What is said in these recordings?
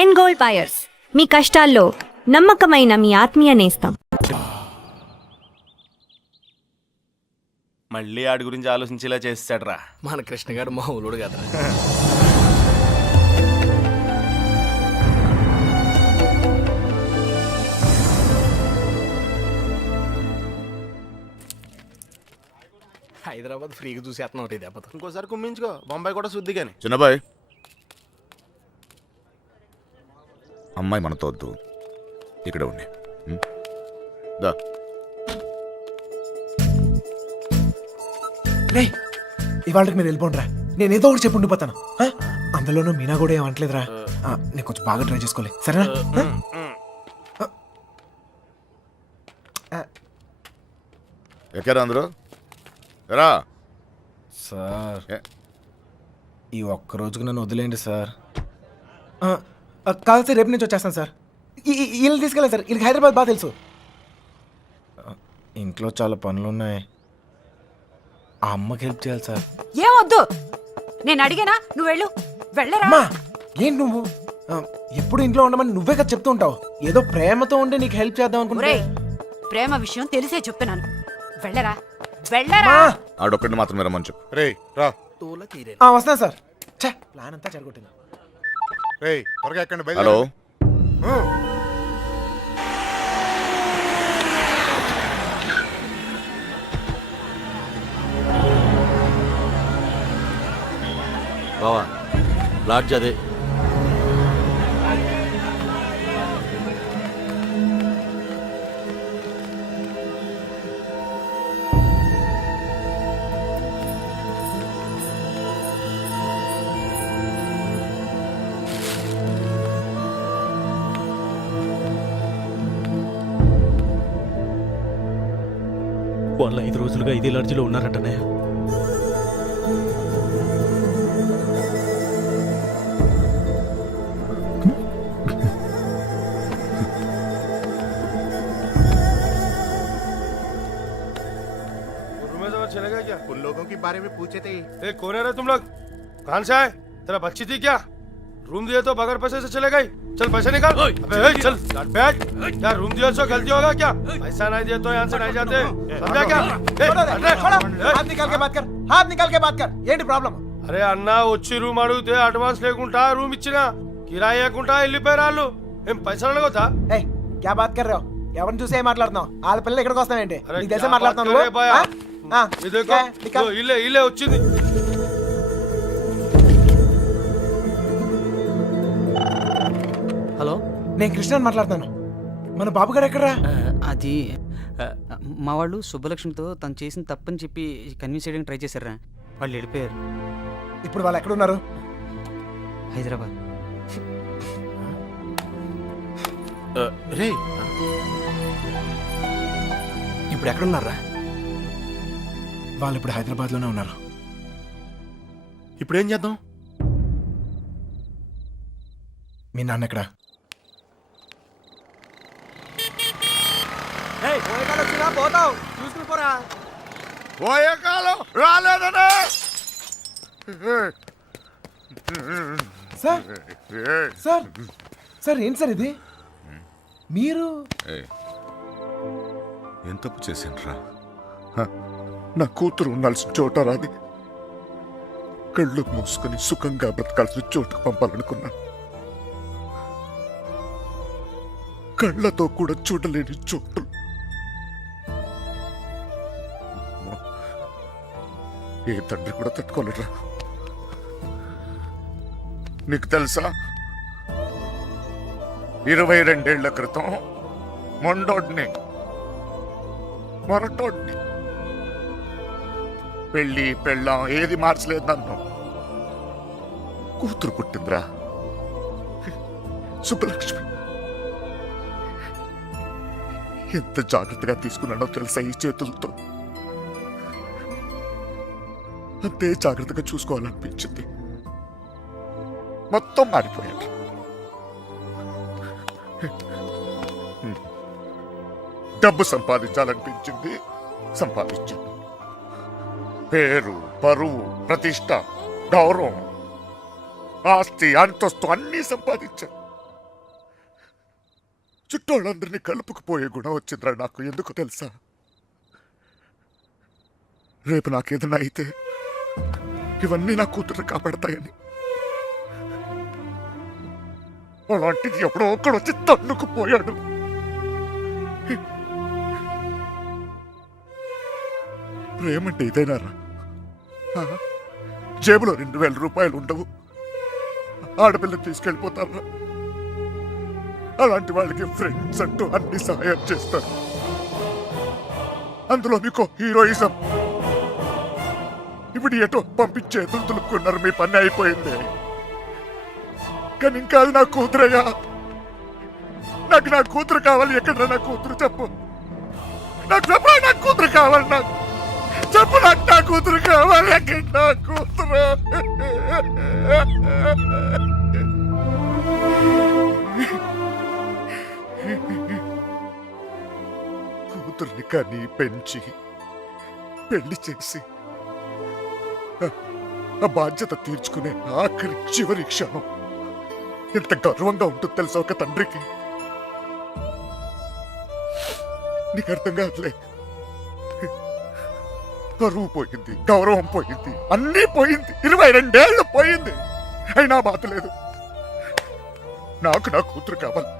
End gold buyers, మీ కష్టాల్లో నమ్మకమైన మీ ఆత్మీయ నేస్తం. మళ్ళీ ఆడి గురించి ఆలోచించేలా చేస్తాడ్రా మన కృష్ణ గారు మామూలుడు కదా. హైదరాబాద్ ఫ్రీగా చూసేస్తున్నాం ఒకటి దెబ్బతో. ఇంకోసారి కుమ్మించుకో, బొంబాయి కూడా శుద్ధి కానీ. చిన్నబాయ్, అమ్మాయి మనతో వద్దు, ఇక్కడ ఉండి దా. రే, ఇవాళకి మీరు వెళ్ళిపోండిరా. నేను ఏదో ఒకటి చెప్పి ఉండిపోతాను. అందులోనూ మీనా కూడా ఏమంటలేదురా. నేను కొంచెం బాగా ట్రై చేసుకోలే, సరేనా? ఎక్కారా అందరూ? ఎరా సార్, ఈ ఒక్క రోజుకి నన్ను వదిలేండి సార్. కాదు సార్, రేపు నుంచి వచ్చేస్తాను సార్. వీళ్ళని తీసుకెళ్ళాను సార్, వీళ్ళకి హైదరాబాద్ బాగా తెలుసు. ఇంట్లో చాలా పనులు ఉన్నాయి, ఆ అమ్మకి హెల్ప్ చేయాలి సార్. ఏమొద్దు, నేను అడిగానా, నువ్వు వెళ్ళు. వెళ్ళరా. అమ్మా, ఏంటి నువ్వు ఎప్పుడు ఇంట్లో ఉండమని నువ్వే కదా చెప్తూ ఉంటావు. ఏదో ప్రేమతో ఉండి నీకు హెల్ప్ చేద్దాం అనుకుంటే. ఒరేయ్, ప్రేమ విషయం తెలిసే చెప్తున్నాను. వెళ్ళరా, వెళ్ళరా. ఆడొక్కడిని మాత్రమే రమ్మని చెప్పు. రే రా. వస్తాను సార్. ప్లాన్ అంతా చెడగొట్టింది. రే త్వరగా ఎక్కండి. హలో, బావా, లాడ్జ్ అదే. వాళ్ళు 5 రోజులుగా ఇదే లాడ్జిలో ఉన్నారటనే. चलेगा क्या? उन लोगों के बारे में पूछे थे. कौन है रे तुम लोग? कहाँ से आए? तेरा बच्ची थी क्या? रूम दिए तो बगैर पैसे से चले गई. चल पैसे निकाल. अबे चल बैठ. क्या रूम दिया सो गलती होगा क्या? पैसा नहीं दिए तो यहाँ से नहीं जाते. समझा क्या? हाथ निकाल के बात कर, हाथ निकाल के बात कर. ఏంటి ప్రాబ్లం? అరే అన్న, వచ్చి రూమ్ అడిగితే అడ్వాన్స్ లేకుండా రూమ్ ఇచ్చినా, కిరాయి లేకుండా వెళ్ళిపోయారు వాళ్ళు. ఏం పైసలు అడగొద్దా? ఏయ్, क्या बात कर रहे हो? ఎవరిని చూసే మాట్లాడుతున్నావు? వాళ్ళ పిల్లలు ఇక్కడికి వస్తావేంటి? నీకు తెలిసే మాట్లాడుతున్నావు నువ్వు? ఇల్లే ఇల్లే వచ్చింది. హలో, నేను కృష్ణని మాట్లాడుతాను. మన బాబు గారు ఎక్కడరా? అది మా వాళ్ళు సుబ్బలక్ష్మితో తను చేసిన తప్పని చెప్పి కన్విన్స్ చేయడానికి ట్రై చేశారా. వాళ్ళు వెళ్ళిపోయారు. ఇప్పుడు వాళ్ళు ఎక్కడున్నారు? హైదరాబాద్. రే ఇప్పుడు ఎక్కడున్నారా? వాళ్ళు ఇప్పుడు హైదరాబాద్లోనే ఉన్నారు. ఇప్పుడు ఏం చేద్దాం? మీ నాన్న ఎక్కడా? పోతావు, చూసుకుని పోరా. పోయే కాలం రాలేదనే. సార్ సార్ సార్, ఏంటి సార్ ఇది? మీరు ఏం తప్పు చేశానురా? నా కూతురు ఉండాల్సిన చోట రాది, కళ్ళు మూసుకొని సుఖంగా బ్రతకాల్సిన చోటుకు పంపాలనుకున్నాను. కళ్ళతో కూడా చూడలేని చోటు. ఏ తండ్రి కూడా తట్టుకోలేరా? నీకు తెలుసా, 22 ఏళ్ల క్రితం మొండోడ్ని మొరటోడ్ని పెళ్ళి పెళ్ళాం ఏది మార్చలేదు నన్ను. కూతురు పుట్టిందిరా, సుబ్బలక్ష్మి. ఎంత జాగ్రత్తగా తీసుకున్నానో తెలుసా ఈ చేతులతో? అంతే జాగ్రత్తగా చూసుకోవాలనిపించింది. మొత్తం మారిపోయాడు. డబ్బు సంపాదించాలనిపించింది, సంపాదించాను. పేరు, పరువు, ప్రతిష్ట, గౌరవం, ఆస్తి, అంతస్తు అన్నీ సంపాదించాను. చుట్టోళ్ళందరినీ కలుపుకుపోయే గుణం వచ్చిందిరా నాకు. ఎందుకు తెలుసా? రేపు నాకేదైనా అయితే ఇవన్నీ నా కూతురు కాపాడతాయని. అలాంటిది ఎప్పుడో ఒకడు వచ్చి తన్నుకుపోయాడు. ప్రేమంటే ఇదేనారా? ఆ? జేబులో 2000 రూపాయలు ఉండవు, ఆడపిల్లని తీసుకెళ్ళిపోతారా? అలాంటి వాళ్ళకి ఫ్రెండ్స్ అంటూ అన్ని సహాయం చేస్తారు. అందులో మీకు హీరోయిజం. ఇప్పుడు ఎటో పంపించే తులుకున్నారు, మీ పని అయిపోయింది. కానీ ఇంకా అది నా కూతురయ్యా. నాకు నా కూతురు కావాలి. ఎక్కడ నా కూతురు చెప్పు. నాకు చెప్పు, నా కూతురు కావాలి. నాకు చెప్పు, నాకు నా కూతురు కావాలి. ఎక్కడ నా కూతురు? కూతుర్ని కానీ పెంచి పెళ్లి చేసి ఆ బాధ్యత తీర్చుకునే ఆఖరి చివరి క్షణం ఎంత గర్వంగా ఉంటుంది తెలుసా ఒక తండ్రికి. నీకు అర్థం కాదులే. పరువు పోయింది, గౌరవం పోయింది, అన్నీ పోయింది. 22 ఏళ్ళు పోయింది. అయినా బాధ లేదు. నాకు నా కూతురు కావాలి.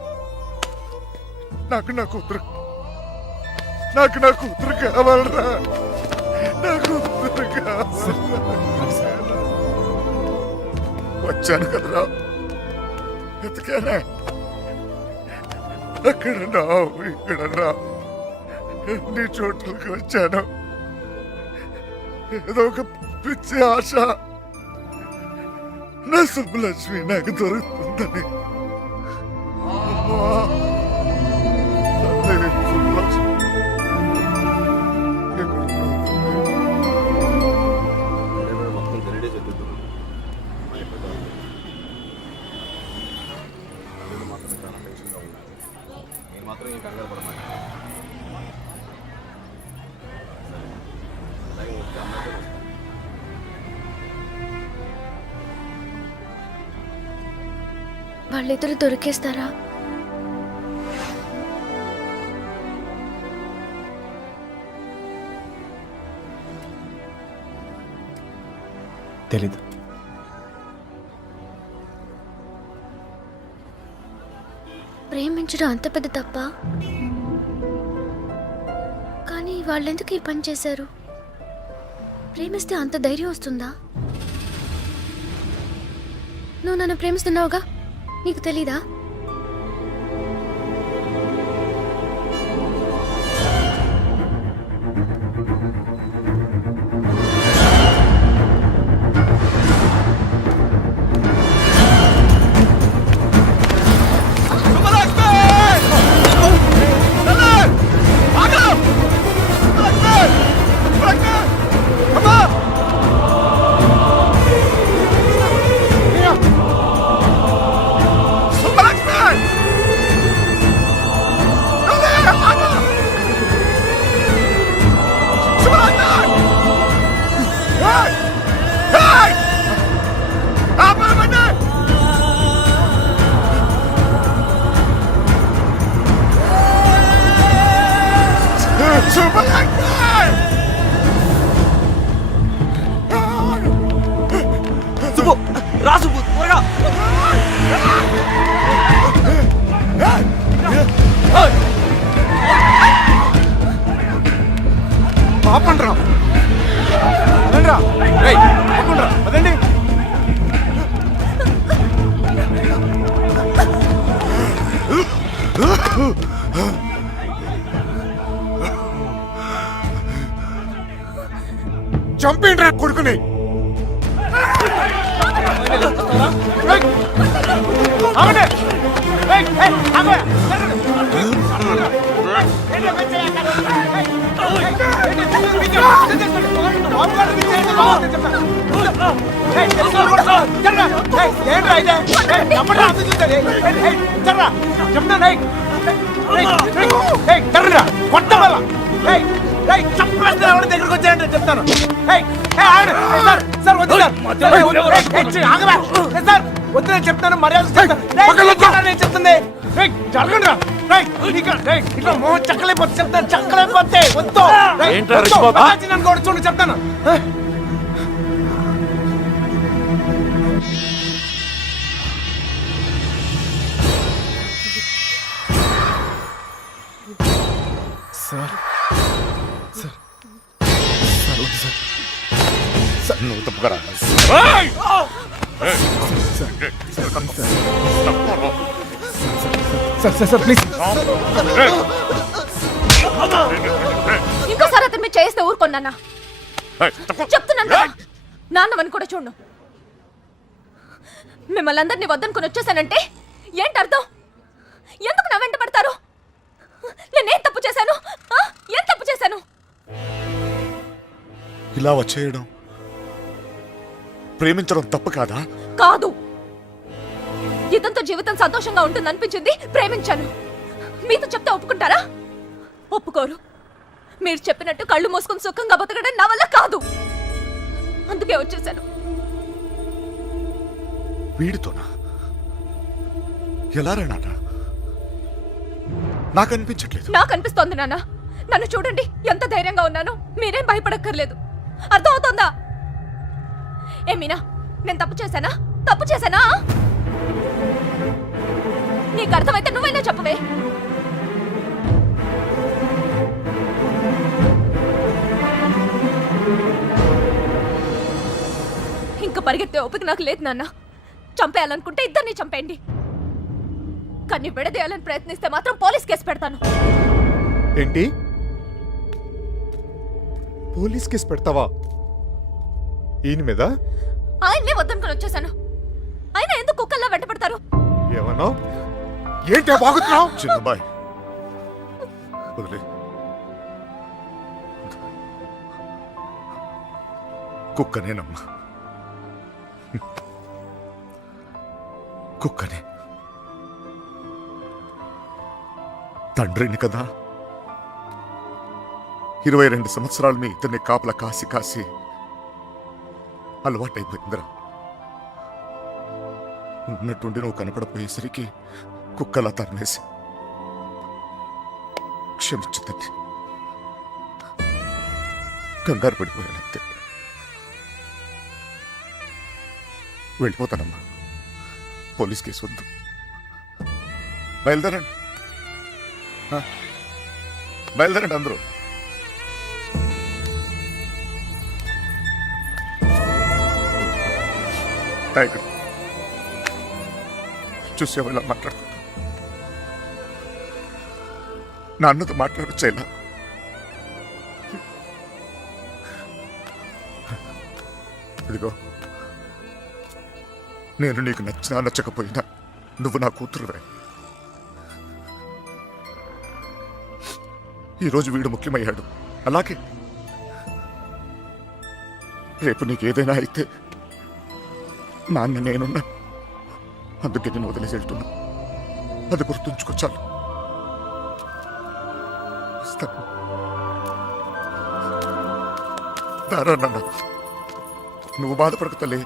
నాకు నా కూతురు కావాలరా. నా కూతురు కావాలి. వచ్చాను కదరా, ఎతికానే. అక్కడ నా ఇక్కడ నా ఎన్ని చోట్లకి వచ్చాను. ఏదో ఒక పిచ్చి ఆశ నా సుబ్బలక్ష్మి నాకు దొరుకుతుందని. అమ్మా, తల్లి సుబ్బలక్ష్మి వాళ్ళిద్దరు దొరికేస్తారా? తెలీదు. ప్రేమించడం అంత పెద్ద తప్ప? కానీ వాళ్ళెందుకు ఈ పని చేశారు? ప్రేమిస్తే అంత ధైర్యం వస్తుందా? నువ్వు నన్ను ప్రేమిస్తున్నావుగా, నీకు తెలీదా? చంపేండ్రా కొడుకుని. దగ్గరకు వచ్చాయంటే చెప్తాను. సార్ వద్దు చెప్తాను, మర్యాద చెప్తాను. చెప్తుంది ఏంట్రా రిషిబాబా? చెప్తాను సార్ సార్ సార్ వద్దు సార్ నువ్వు తప్పుకరా సార్ సార్ సార్ ప్లీజ్ ఇంకోసారి అతను మీరు చేస్తే ఊరుకోన్నా చెప్తున్నాను కదా. నాన్నమని కూడా చూడు. మిమ్మల్ని అందరినీ వద్దనుకొని వచ్చేసానంటే ఏంటి అర్థం? ఎందుకు నా వెంట పడతారు? నేనేం తప్పు చేశాను? ఏం తప్పు చేశాను? ఇలా వచ్చేయడం ప్రేమించడం తప్పు కాదా? కాదు. ఇదంతా జీవితం సంతోషంగా ఉంటుంది అనిపించింది, ప్రేమించాను. మీతో చెప్తే ఒప్పుకుంటారా? ఒప్పుకోరు. మీరు చెప్పినట్టు కళ్ళు మూసుకొని సుఖంగా బతకడం నా వల్ల కాదు. అందుకే వచ్చేసాను. వీడితోనా? ఎలా రా నాన్న? నాకు అనిపించట్లేదు. నాకు అనిపిస్తోంది నాన్న. నన్ను చూడండి, ఎంత ధైర్యంగా ఉన్నానో. మీరేం భయపడక్కర్లేదు. అర్థం అవుతోందా? ఏ మీనా, నేను తప్పు చేశానా? తప్పు చేశానా? నీకు అర్థమైతే నువ్వైనా చెప్పవే. ఇంకా పరిగెత్తే ఓపిక నాకు లేదు నాన్న. చంపేయాలనుకుంటే ఇద్దరిని చంపేయండి. కానీ విడదీయాలని ప్రయత్నిస్తే మాత్రం పోలీస్ కేసు పెడతాను. ఏంటి? పోలీస్ కేసు పెడతావా ఈయన మీద? ఆయన్నే వద్దనుకుని వచ్చేసాను. ఆయన ఎందుకు కుక్కల్లా వెంట పడతారు? ఏమన్నా? ఏంటి బాగుతున్నావు? చిన్నబాయ్ వదిలే. కుక్కనేనమ్మా, కుక్కనే. తండ్రిని కదా, 22 సంవత్సరాలు మీ ఇతన్ని కాపలా కాసి కాసి అలవాటైపోయిందిరా. ఉన్నట్టుండి నువ్వు కనపడపోయేసరికి కుక్కలా తరిమేసి. క్షమించదండి, కంగారు పడిపోయానంతే. వెళ్ళిపోతానమ్మా. పోలీస్ కేసు వద్దు. బయలుదేరండి, బయలుదేరండి అందరూ. టైగర్ చూసావు ఇలా మాట్లాడుతున్నా? నాన్నతో మాట్లాడొచ్చేలా. ఇదిగో, నేను నీకు నచ్చినా నచ్చకపోయినా నువ్వు నా కూతురువే. ఈరోజు వీడు ముఖ్యమయ్యాడు, అలాగే రేపు నీకు ఏదైనా అయితే నాన్న నేనున్నా. అందుకే నేను వదిలేసి వెళ్తున్నా. అది గుర్తుంచుకో చాలు. దారా నాన్న, నువ్వు బాధపడకతలే.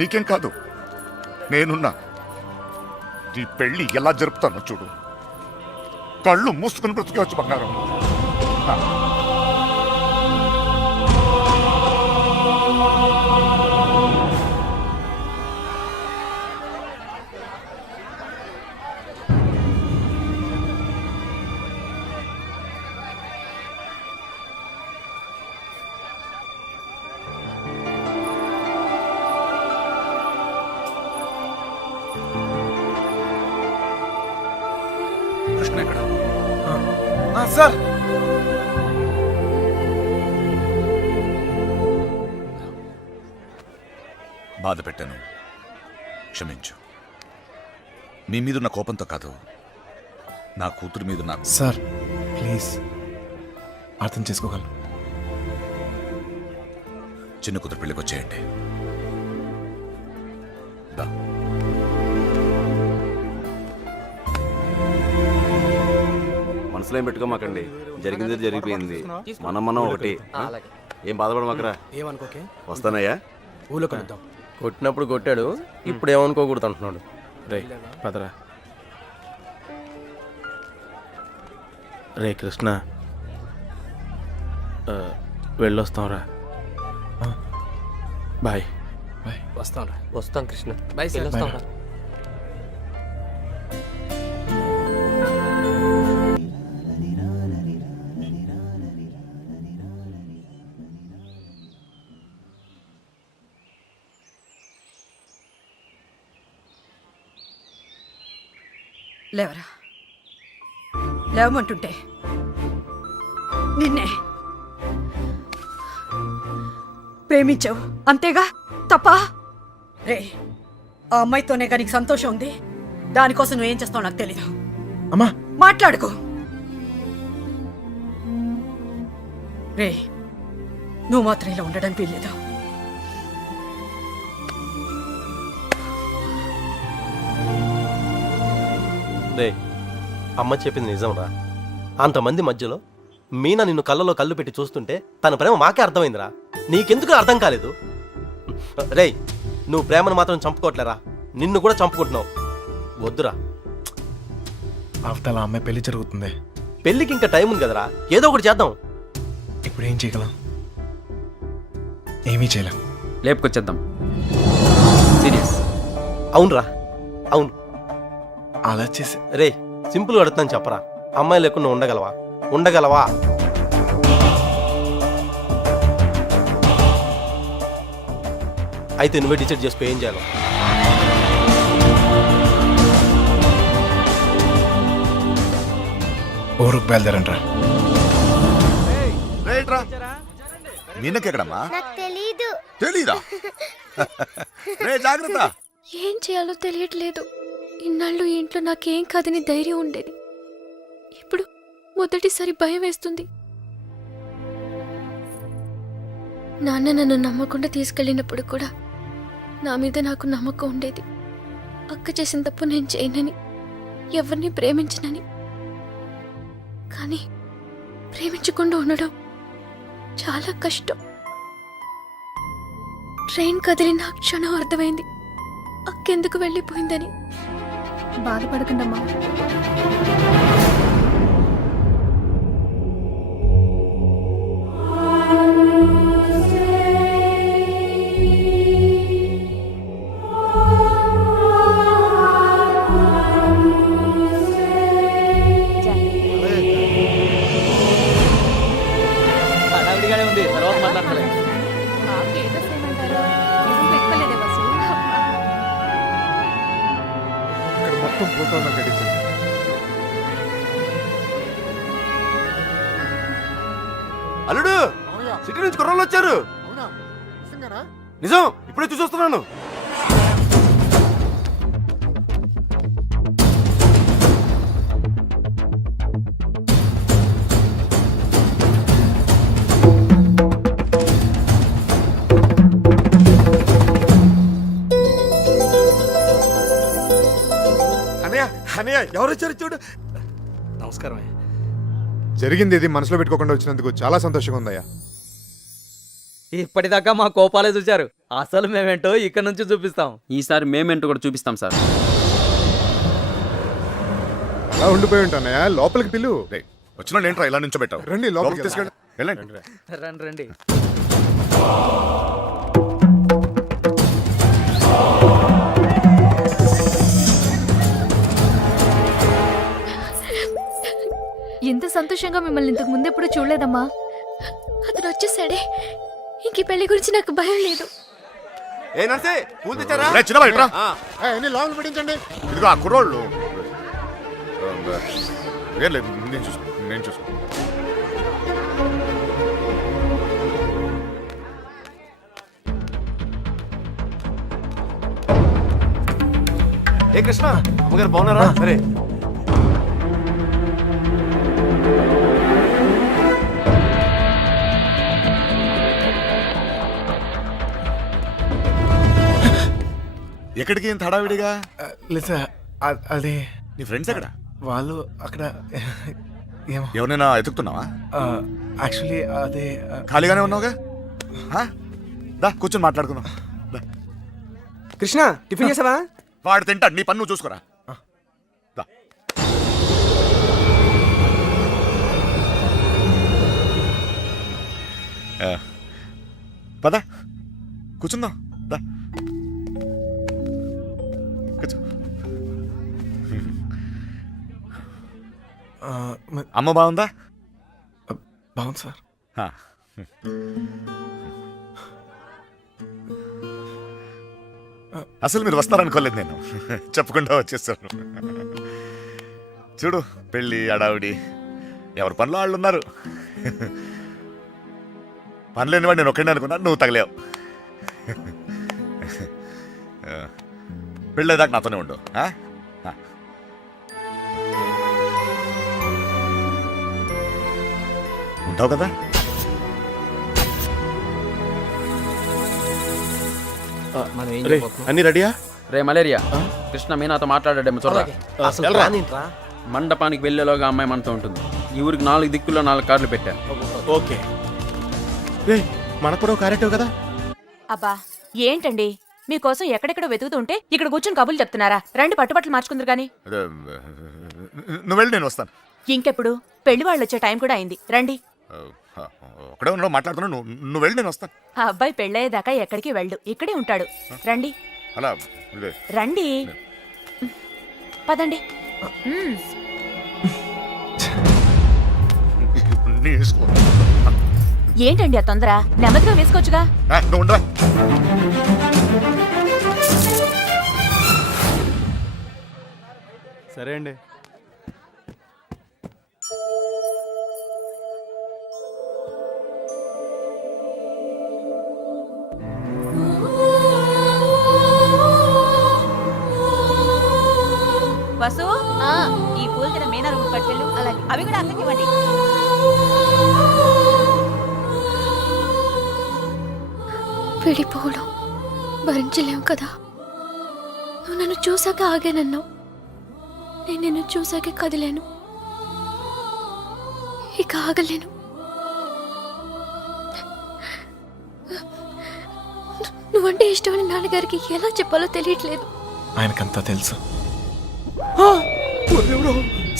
నీకేం కాదు, నేనున్నా. నీ పెళ్లి ఎలా జరుపుతానో చూడు. కళ్ళు మూసుకుని బ్రతికేవచ్చు బంగారం. కృష్ణ ఎక్కడ? సార్ బాధ పెట్టాను, క్షమించు. మీ మీదున్న కోపంతో కాదు, నా కూతురు మీద నాకు. సార్ ప్లీజ్ అర్థం చేసుకోగలను. చిన్న కూతురు పెళ్ళికి వచ్చేయండి. దా. మనసులో ఏం పెట్టుకోమాకండి, జరిగింది జరిగిపోయింది. మనం ఒకటి. ఏం బాధపడమాకరా. ఏమనుకోకే, వస్తానయ్యా. ఊళ్ళో కలుద్దాం. కొట్టినప్పుడు కొట్టాడు, ఇప్పుడు ఏమనుకోకూడదు అంటున్నాడు. రే పదరా. రే కృష్ణ వెళ్ళొస్తాంరా. బాయ్. వస్తాం కృష్ణ. బాయ్ రా. లేవరా, లేవమంటుంటే నిన్నే ప్రేమించావు అంతేగా, తప్ప? రే, ఆ అమ్మాయితోనే కానీ సంతోషం ఉంది. దానికోసం నువ్వేం చేస్తావు నాకు తెలీదు. అమ్మా మాట్లాడుకో. రే, నువ్వు మాత్రం ఇలా ఉండడం వీల్లేదు. రే, అమ్మ చెప్పింది నిజంరా. అంతమంది మధ్యలో మీనా నిన్ను కళ్ళలో కళ్ళు పెట్టి చూస్తుంటే తన ప్రేమ మాకే అర్థమైందిరా. నీకెందుకు అర్థం కాలేదు? రేయ్, నువ్వు ప్రేమను మాత్రం చంపుకోవట్లేరా, నిన్ను కూడా చంపుకుంటున్నావు. వద్దురా. అవతల అమ్మాయి పెళ్లి జరుగుతుంది. పెళ్ళికి ఇంకా టైం ఉంది కదరా, ఏదో ఒకటి చేద్దాం. ఇప్పుడు ఏం చేయగలం? ఏమీ చేయలేం. లేపుకొచ్చేద్దాం. సీరియస్. అవునరా, అవును. అలా చేసి రే, సింపుల్గా అడుగుతాను చెప్పరా, అమ్మాయి లేకుండా ఉండగలవా? ఉండగలవా? అయితే నువ్వే డిసైడ్ చేసుకో ఏం చేయాలో. ఊరుకు బయలుదేరంట్రా. మీనకెక్కడమ్మా? తెలీదు. తెలీదా? రే జాగ్రత్త. ఏం చేయాలో తెలియట్లేదు. ఇన్నాళ్ళు ఈ ఇంట్లో నాకేం కాదని ధైర్యం ఉండేది. ఇప్పుడు మొదటిసారి భయం వేస్తుంది. నాన్న నన్ను నమ్మకుండా తీసుకెళ్ళినప్పుడు కూడా నా మీద నాకు నమ్మకం ఉండేది. అక్క చేసిన తప్పు నేను చేయనని, ఎవరిని ప్రేమించనని. కానీ ప్రేమించకుండా ఉండడం చాలా కష్టం. ట్రైన్ కదిలిన క్షణం అర్థమైంది అక్కెందుకు వెళ్ళిపోయిందని. బాధపడకండమ్మా. హడావిడిగానే ఉంది, తర్వాత మాట్లాడలే. ఇక్కడ మొత్తం పోతాను గడిచింది. అల్లుడు, సిటీ నుంచి కుర్రోళ్ళు వచ్చారు. నిజం, ఇప్పుడే చూసొస్తున్నాను. అనయ్య ఎవరు వచ్చారు చూడు. నమస్కారం. జరిగింది ఇది మనసులో పెట్టుకోకుండా వచ్చినందుకు చాలా సంతోషంగా ఉందయ్యా. ఇప్పటిదాకా మా కోపాలే చూశారు, అసలు మేమేంటో ఇక్కడ నుంచి చూపిస్తాం. ఈసారి మేమేంటో కూడా చూపిస్తాం సార్. అలా ఉండిపోయి ఉంటానయ్యా, లోపలికి పిలు. వచ్చిన ఏంట్రా ఇలా నుంచోబెట్టావు? రండి లోపలికి తీసుకెళ్ళి వెళ్ళండి. రండి రండి. ఎంత సంతోషంగా మిమ్మల్ని ఇంతకు ముందు ఎప్పుడు చూడలేదమ్మా. అతను వచ్చేసాడే, ఇంక పెళ్లి గురించి నాకు భయం లేదు. ఏ నర్సే, పూలు తెచ్చారా? రే, చిన్న బయట రా. అన్ని లోపల పెట్టించండి. ఇదిగో ఆ కుర్రోళ్ళు. ఏం లేదు, నేను చూసుకో. ఏ కృష్ణ, అమ్మగారు బాగున్నారా? సరే. ఎక్కడికి ఇంత హడావిడిగా? లేదా అది నీ ఫ్రెండ్స్ ఎక్కడ? వాళ్ళు అక్కడ ఏమో. ఎవరైనా ఎతుకుతున్నావా? యాక్చువల్లీ అదే ఖాళీగానే ఉన్నావుగా, దా కూర్చొని మాట్లాడుకుందాం. కృష్ణ, టిఫిన్ చేసావా? వాడు తింటాడు, నీ పన్ను చూసుకోరా. పద కూర్చుందాం దా కూర్చో. అమ్మ బాగుందా? బాగుంది సార్. హా. అసలు మీరు వస్తారనుకోలేదు నేను, చెప్పకుండా వచ్చేసాను. చూడు పెళ్ళి అడావిడి, ఎవరి పనిలో వాళ్ళు ఉన్నారు. పని లేనివాడు నేను ఒక్కడే అనుకున్నా, నువ్వు తగలేవు. పెళ్ళేదాకా నాతోనే ఉండు. ఉంటావు కదా? అన్ని రెడీయా? రే మలేరియా, కృష్ణ మీనాతో మాట్లాడాడేమో చూడరా. మండపానికి వెళ్ళేలోగా అమ్మాయి మనతో ఉంటుంది. ఈ ఊరికి 4 దిక్కుల్లో 4 కార్లు పెట్టాను. ఓకే. రే మనకు కూడా క్యారెక్టర్ కదా. అబ్బా ఏంటండి మీకోసం ఎక్కడెక్కడ వెతుకుతుంటే ఇక్కడ కూర్చొని కబుర్లు చెప్తున్నారా? రండి పట్టుబట్టలు మార్చుకుందరు గాని. అదే, నువ్వు వెళ్ళి నేను వస్తాను. ఇంకెప్పుడు పెళ్లి వాళ్ళు వచ్చే టైం కూడా అయింది. రండి. ఒకడే ఉన్నావు మాట్లాడుతున్నావు, నువ్వు వెళ్ళి నేను వస్తాను. ఆ అబ్బాయి పెళ్ళయ్యేదాకా ఎక్కడికి వెళ్ళు, ఇక్కడే ఉంటాడు. రండి అలా ఇదే. రండి పదండి. నీ ఇష్టం. ఏంటండి ఆ తొందర? నెమ్మదిగా వేసుకోవచ్చుగా. నువ్వు ఉండరా. సరే అండి. వసు ఈ పూల కింద మీనా రూమ్ పట్టుకెళ్ళు. అలాగే అవి కూడా అక్కడికి ఇవ్వండి. విడిపోవడం భరించలేవు కదా. నువ్వు నన్ను చూసాక ఆగానన్నావు, నేను నిన్ను చూసాకే కదిలేను. ఇక ఆగలేను. నువ్వంటే ఇష్టమని నాన్నగారికి ఎలా చెప్పాలో తెలియట్లేదు. ఆయనకంతా తెలుసు.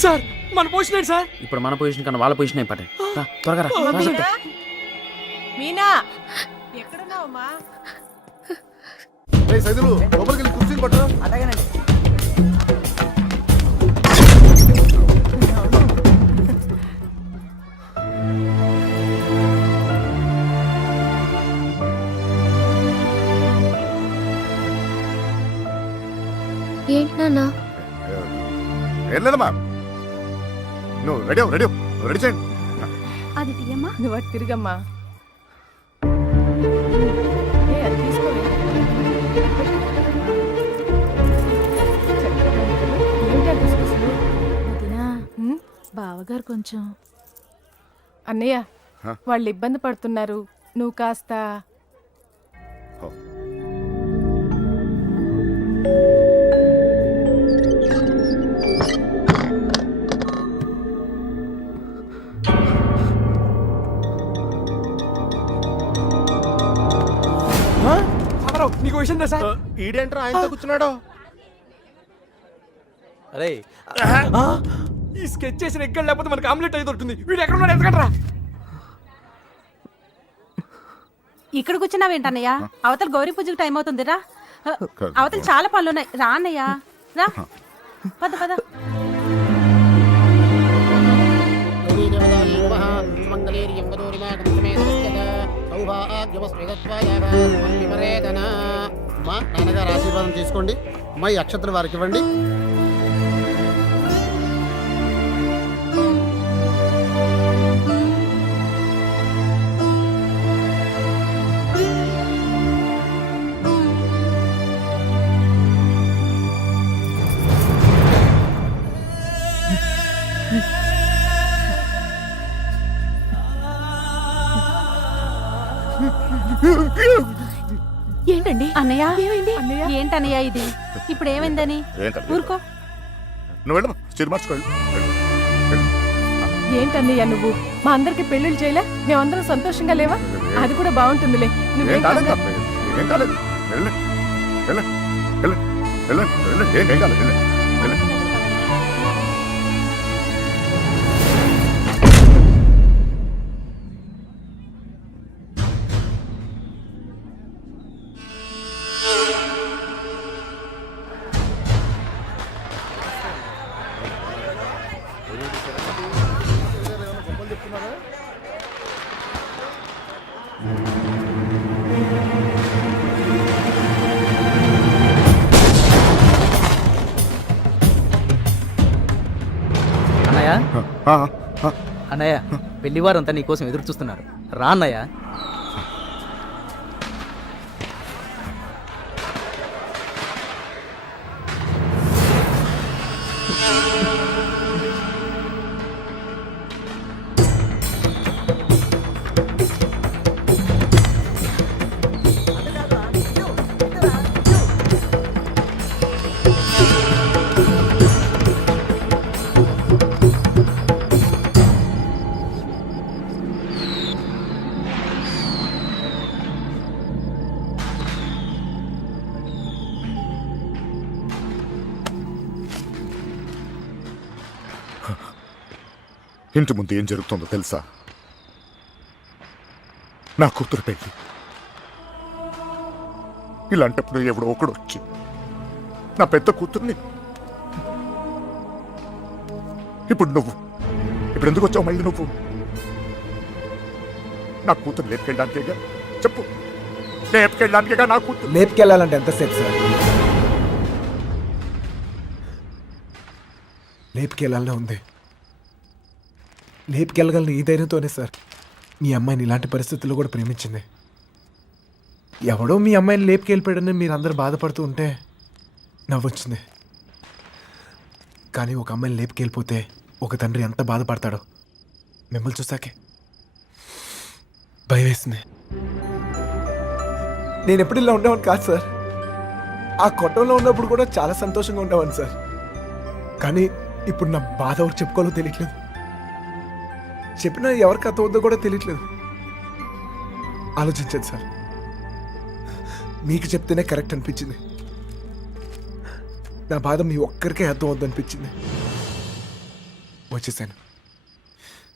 సార్ మన పొజిషన్ సార్. ఇప్పుడు మన పొజిషన్ కన్నా వాళ్ళ పొజిషన్ అయిపోతాయి. త్వరగా రా. మీనా ఎక్కడున్నావమ్మా? సైదులు లోపలికి వెళ్ళి కూర్చుని పట్టు. అడగనండి. ఏంటి నాన్న? ఏం లేదమ్మా, నువ్వు రెడీ రెడీ చేయండి. అది తీయమ్మా. నువ్వు అటు తిరిగమ్మా. బావగారు కొంచెం అన్నయ్య వాళ్ళు ఇబ్బంది పడుతున్నారు, నువ్వు కాస్త. నీకు విషయం తెలుసా? ఈడేంట్రా ఆయనతో కూర్చున్నాడు? అరే ఈ స్కెచ్ చేసిన ఎక్కడ లేకపోతే మనకి ఆమ్లెట్ అయ్యి దొరుకుతుంది. వీడు ఎక్కడ ఉన్నాడు? ఎత్తకండ్రా. ఇక్కడ కూర్చున్నావేంటన్నయ్య? అవతల గౌరీ పూజకి టైం అవుతుందిరా. అవతల చాలా పనులు ఉన్నాయి. రా అన్నయ్య రా. పద పద. నాన్నగారు ఆశీర్వాదం తీసుకోండి. అమ్మాయి అక్షతలు వారికి ఇవ్వండి. ఏంటండి అన్నయ్య? ఏమైంది ఏంటన్నయ్య ఇది? ఇప్పుడు ఏమైందని? ఊరుకో. నువ్వు వెళ్ళమ్మా, చీర మార్చుకోవాలి. ఏంటన్నయ్య నువ్వు మా అందరికి పెళ్లిళ్ళు చేయలే? మేమందరం సంతోషంగా లేవా? అది కూడా బాగుంటుందిలే. ఏం కాలేదు, ఏం కాలేదు. వెళ్ళండి వెళ్ళండి వెళ్ళండి వెళ్ళండి వెళ్ళండి, ఏం కాలేదు. వెళ్ళండి వెళ్ళండి. అన్నయ్య ఆ, ఆ, అన్నయ్య పెళ్లివారంతా నీ కోసం ఎదురు చూస్తున్నారు రా అన్నయ్య. ఇంటి ముందు ఏం జరుగుతుందో తెలుసా? నా కూతురు పెళ్లి. ఇలాంటప్పుడు ఎవడో ఒకడు వచ్చి నా పెద్ద కూతుర్ని ఇప్పుడు ఎందుకు వచ్చావు మళ్ళీ నువ్వు? నా కూతురు లేపుకెళ్ళడానికేగా? చెప్పు, లేపుకెళ్ళడానికేగా నా కూతురు? లేపుకెళ్ళాలంటే ఎంతసేపు సార్? లేపుకెళ్ళాలనే ఉంది. లేపుకెళ్ళగలను ఈ ధైర్యంతోనే సార్ మీ అమ్మాయిని ఇలాంటి పరిస్థితుల్లో కూడా ప్రేమించింది. ఎవడో మీ అమ్మాయిని లేపుకెళ్ళిపోయాడని మీరు అందరూ బాధపడుతూ ఉంటే నవ్వొచ్చింది. కానీ ఒక అమ్మాయిని లేపుకెళ్ళిపోతే ఒక తండ్రి ఎంత బాధపడతాడో మిమ్మల్ని చూసాకే భయం వేసింది. నేను ఎప్పుడు ఇలా ఉండేవాడిని కాదు సార్. ఆ కొట్టంలో ఉన్నప్పుడు కూడా చాలా సంతోషంగా ఉండేవాడిని సార్. కానీ ఇప్పుడు నా బాధ ఎవరు చెప్పుకోవాలో తెలియట్లేదు. చెప్పినా ఎవరికి అర్థమవుతుందో కూడా తెలియట్లేదు. ఆలోచించండి సార్. మీకు చెప్తేనే కరెక్ట్ అనిపించింది. నా బాధ మీ ఒక్కరికే అర్థం అవుద్దు అనిపించింది. వచ్చేసాను.